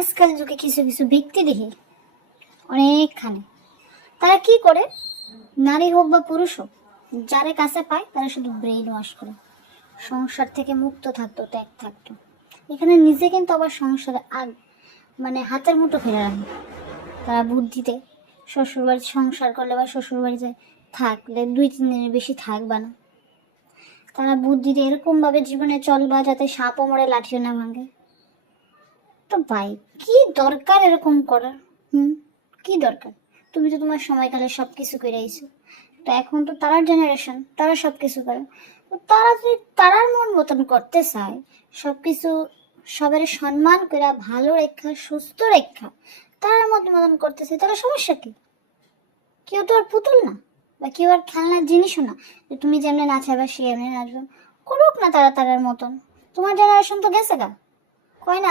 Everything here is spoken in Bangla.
আজকাল যুগে কিছু কিছু ব্যক্তি দেখি অনেকখানি তারা কি করে, নারী হোক বা পুরুষ হোক, যারে কাছে পায় তারা শুধু ব্রেইন ওয়াশ করে সংসার থেকে মুক্ত থাকতো, ত্যাগ থাকতো। এখানে নিজে কিন্তু আবার সংসারে হাতের মুঠো ফেলে রাখে। তারা বুদ্ধিতে শ্বশুরবাড়ি সংসার করলে বা শ্বশুরবাড়ি যায় থাকলে 2-3 দিনের বেশি থাকবা না। তারা বুদ্ধিতে এরকমভাবে জীবনে চলবা যাতে সাপও মরে লাঠিও না ভাঙে। তো ভাই, কি দরকার এরকম করার? কি দরকার? তুমি তো তোমার সময়কালে সব কিছু করে আইছো। তো এখন তো তারার জেনারেশন, তারা সব কিছু করে। তো তারা যদি তারার মন মতন করতে চায়, সব কিছু সবার সম্মান করে ভালো রেখা সুস্থ রেখা তারার মতন করতে চায়, তাহলে সমস্যা কি? কেউ তো আর পুতুল না, বা কেউ আর খেলনার জিনিসও না যে তুমি যেমনি নাচাবে সে এমনি নাচবে। করুক না তারা তারার মতন। তোমার জেনারেশন তো গেছে গা, কয় না